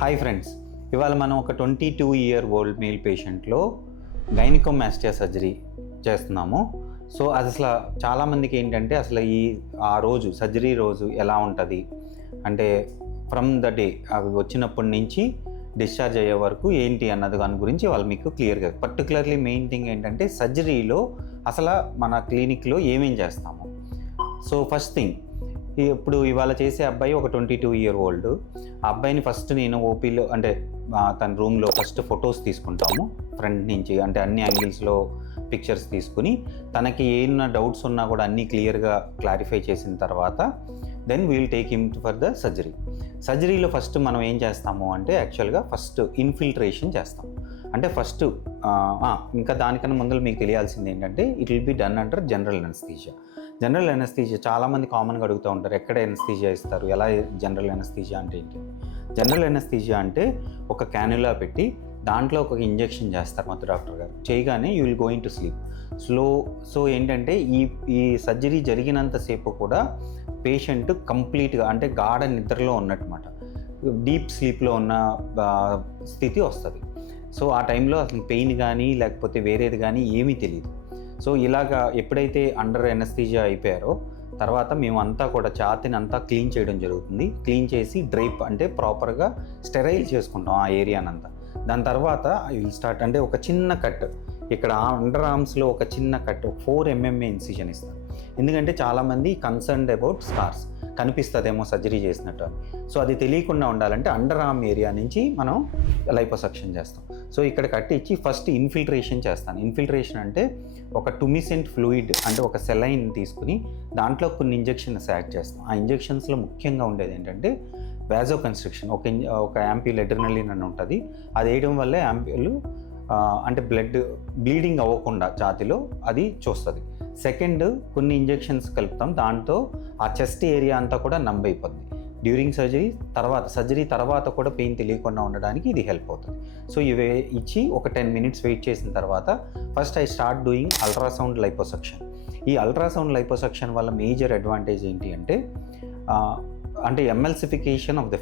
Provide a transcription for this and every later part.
Hi friends, ఇవాళ మనం ఒక 22-year-old మేల్ పేషెంట్లో గైనకోమాస్టియా సర్జరీ చేస్తున్నాము. సో అది అసలు చాలామందికి ఏంటంటే అసలు ఆ రోజు సర్జరీ రోజు ఎలా ఉంటుంది అంటే ఫ్రమ్ ద డే అవి వచ్చినప్పటి నుంచి డిశ్చార్జ్ అయ్యే వరకు ఏంటి అన్నది దాని గురించి వాళ్ళు మీకు క్లియర్గా పర్టికులర్లీ మెయిన్ థింగ్ ఏంటంటే సర్జరీలో అసలు మన క్లినిక్లో ఏమేం చేస్తాము. సో ఫస్ట్ థింగ్, ఇప్పుడు ఇవాళ చేసే అబ్బాయి ఒక 22-year-old. ఆ అబ్బాయిని ఫస్ట్ నేను ఓపీలో అంటే తన రూమ్లో ఫస్ట్ ఫొటోస్ తీసుకుంటాము ఫ్రంట్ నుంచి, అంటే అన్ని యాంగిల్స్లో పిక్చర్స్ తీసుకుని తనకి ఏమైనా డౌట్స్ ఉన్నా కూడా అన్నీ క్లియర్గా క్లారిఫై చేసిన తర్వాత then we'll take him for the surgery. సర్జరీలో ఫస్ట్ మనం ఏం చేస్తాము అంటే యాక్చువల్గా ఫస్ట్ ఇన్ఫిల్ట్రేషన్ చేస్తాం. అంటే ఫస్ట్ ఇంకా దానికన్నా ముందు మీకు తెలియాల్సింది ఏంటంటే it will be done under general anaesthesia. General anaesthesia చాలామంది కామన్గా అడుగుతూ ఉంటారు, ఎక్కడ అనస్థీషియా ఇస్తారు, ఎలా జనరల్ అనస్థీషియా అంటే ఏంటి. జనరల్ అనస్థీషియా అంటే ఒక క్యాన్యులా పెట్టి దాంట్లో ఒక ఇంజెక్షన్ చేస్తారు మత్తు డాక్టర్ గారు, చేయగానే you will going to sleep so ఏంటంటే ఈ సర్జరీ జరిగినంతసేపు కూడా పేషెంట్ కంప్లీట్గా అంటే గాఢ నిద్రలో ఉన్నట్టుమాట, డీప్ స్లీప్లో ఉన్న స్థితి వస్తుంది. సో ఆ టైంలో అసలు పెయిన్ కానీ లేకపోతే వేరేది కానీ ఏమీ తెలియదు. సో ఇలాగా ఎప్పుడైతే అండర్ ఎనస్థీజియా అయిపోయారో తర్వాత మేము అంతా కూడా ఛాతీని అంతా క్లీన్ చేయడం జరుగుతుంది. క్లీన్ చేసి డ్రైప్ అంటే ప్రాపర్గా స్టెరైల్ చేసుకుంటాం ఆ ఏరియానంతా. దాని తర్వాత ఐ విల్ స్టార్ట్ అంటే ఒక చిన్న కట్ ఇక్కడ అండర్ ఆర్మ్స్లో ఒక చిన్న కట్ 4 mm ఇన్సిజన్ ఇస్తాను. ఎందుకంటే చాలామంది కన్సర్న్డ్ అబౌట్ స్కార్స్, కనిపిస్తుందేమో సర్జరీ చేసినట్టు అని. సో అది తెలియకుండా ఉండాలంటే అండర్ ఆర్మ్ ఏరియా నుంచి మనం లైపోసక్షన్ చేస్తాం. సో ఇక్కడ కట్ ఇచ్చి ఫస్ట్ ఇన్ఫిల్ట్రేషన్ చేస్తాను. ఇన్ఫిల్ట్రేషన్ అంటే ఒక టుమిసెంట్ ఫ్లూయిడ్ అంటే ఒక సెలైన్ తీసుకుని దాంట్లో కొన్ని ఇంజెక్షన్స్ యాడ్ చేస్తాం. ఆ ఇంజెక్షన్స్లో ముఖ్యంగా ఉండేది ఏంటంటే వాజో కన్స్ట్రిక్షన్, ఒక యాంప్యూల్ ఎడ్రినలిన్ అని ఉంటుంది. అది వేయడం వల్లే యాంప్యూల్ అంటే బ్లీడింగ్ అవ్వకుండా ఛాతీలో అది చూస్తుంది. సెకండ్, కొన్ని ఇంజెక్షన్స్ కలుపుతాం, దాంతో ఆ చెస్ట్ ఏరియా అంతా కూడా నంబ్ అయిపోద్ది. డ్యూరింగ్ సర్జరీ తర్వాత కూడా పెయిన్ తెలియకుండా ఉండడానికి ఇది హెల్ప్ అవుతుంది. సో ఇవి ఇచ్చి ఒక 10 minutes వెయిట్ చేసిన తర్వాత first I start doing ultrasound liposuction. ఈ అల్ట్రాసౌండ్ లైపోసక్షన్ వల్ల మేజర్ అడ్వాంటేజ్ ఏంటి అంటే ఎమ్మెల్సిఫికేషన్ ఆఫ్ ద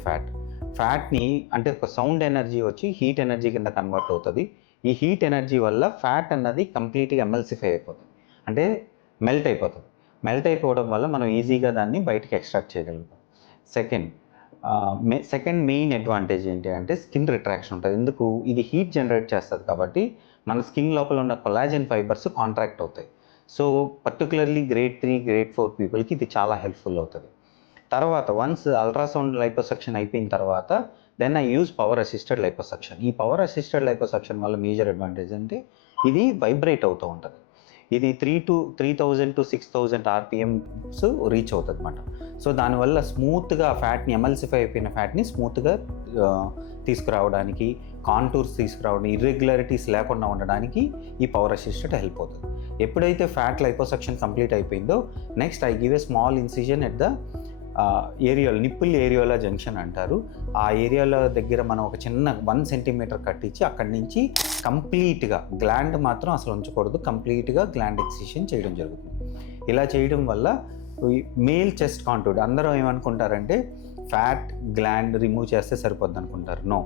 ఫ్యాట్ని అంటే ఒక సౌండ్ ఎనర్జీ వచ్చి హీట్ ఎనర్జీ కింద కన్వర్ట్ అవుతుంది. ఈ హీట్ ఎనర్జీ వల్ల ఫ్యాట్ అన్నది కంప్లీట్గా ఎమ్మెల్సిఫై అయిపోతుంది, అంటే మెల్ట్ అయిపోతుంది. మెల్ట్ అయిపోవడం వల్ల మనం ఈజీగా దాన్ని బయటకి ఎక్స్ట్రాక్ట్ చేయగలుగుతాం. సెకండ్ మెయిన్ అడ్వాంటేజ్ ఏంటి అంటే స్కిన్ రిట్రాక్షన్ ఉంటుంది. ఎందుకు, ఇది హీట్ జనరేట్ చేస్తుంది కాబట్టి మన స్కిన్ లోపల ఉన్న కొలాజన్ ఫైబర్స్ కాంట్రాక్ట్ అవుతాయి. సో పర్టికులర్లీ grade 3, grade 4 పీపుల్కి ఇది చాలా హెల్ప్ఫుల్ అవుతుంది. తర్వాత వన్స్ అల్ట్రాసౌండ్ లైపోసక్షన్ అయిపోయిన తర్వాత then I use power assisted liposuction. ఈ పవర్ అసిస్టెడ్ లైపోసక్షన్ వల్ల మేజర్ అడ్వాంటేజ్ అంటే ఇది వైబ్రేట్ అవుతూ ఉంటుంది. ఇది 3,000 to 6,000 RPMs రీచ్ అవుతుంది అన్నమాట. సో దానివల్ల స్మూత్గా ఫ్యాట్ని ఎమల్సిఫై అయిపోయిన ఫ్యాట్ని స్మూత్గా తీసుకురావడానికి, కాంటూర్స్ తీసుకురావడానికి, ఇర్రెగ్యులారిటీస్ లేకుండా ఉండడానికి ఈ పవర్ అసిస్టెడ్ హెల్ప్ అవుతుంది. ఎప్పుడైతే ఫ్యాట్ లైపోసక్షన్ కంప్లీట్ అయిపోయిందో next I give a small incision at the ఏరియాలో, నిప్పుల్ ఏరియోలా జంక్షన్ అంటారు. ఆ ఏరియాలో దగ్గర మనం ఒక చిన్న 1 centimeter కట్టించి అక్కడి నుంచి కంప్లీట్గా గ్లాండ్ మాత్రం అసలు ఉంచకూడదు, కంప్లీట్గా గ్లాండ్ ఎక్సిషన్ చేయడం జరుగుతుంది. ఇలా చేయడం వల్ల మేల్ చెస్ట్ కాంటూర్ అందరూ ఏమనుకుంటారంటే ఫ్యాట్ గ్లాండ్ రిమూవ్ చేస్తే సరిపోద్ది అనుకుంటారు. నో,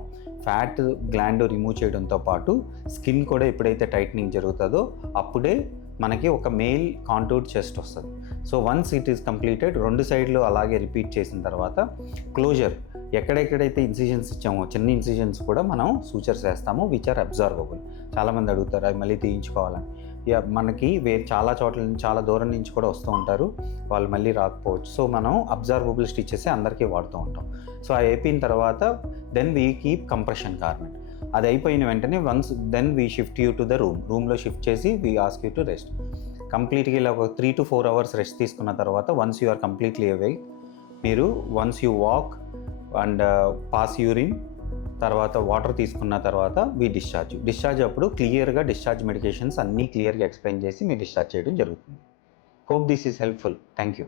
ఫ్యాట్ గ్లాండ్ రిమూవ్ చేయడంతో పాటు స్కిన్ కూడా ఎప్పుడైతే టైట్నింగ్ జరుగుతుందో అప్పుడే మనకి ఒక మేల్ కాంటూర్ చెస్ట్ వస్తుంది. So once it is completed 2 సైడ్లు అలాగే రిపీట్ చేసిన తర్వాత క్లోజర్ ఎక్కడెక్కడైతే ఇన్సిజన్స్ ఇచ్చామో చిన్న ఇన్సిజన్స్ కూడా మనం సూచర్స్ వేస్తాము విచ్ ఆర్ అబ్జర్వబుల్. చాలామంది అడుగుతారు అవి మళ్ళీ తీయించుకోవాలని. మనకి చాలా చోట్ల నుంచి చాలా దూరం నుంచి కూడా వస్తూ ఉంటారు, వాళ్ళు మళ్ళీ రాకపోవచ్చు. సో మనం అబ్జర్వబుల్ స్టిచెస్ అందరికీ వాడుతూ ఉంటాం. సో అది అయిపోయిన తర్వాత then we keep compression garment. అది అయిపోయిన వెంటనే then we shift you to the రూమ్లో షిఫ్ట్ చేసి we ask you to rest. కంప్లీట్గా ఇలా ఒక 3 to 4 hours రెస్ట్ తీసుకున్న తర్వాత once you are completely awake, మీరు once you walk and pass urine తర్వాత వాటర్ తీసుకున్న తర్వాత వీ డిశ్చార్జ్ అప్పుడు క్లియర్గా డిశ్చార్జ్ మెడికేషన్స్ అన్నీ క్లియర్గా ఎక్స్ప్లెయిన్ చేసి మీరు డిశ్చార్జ్ చేయడం జరుగుతుంది. Hope this is helpful. Thank you.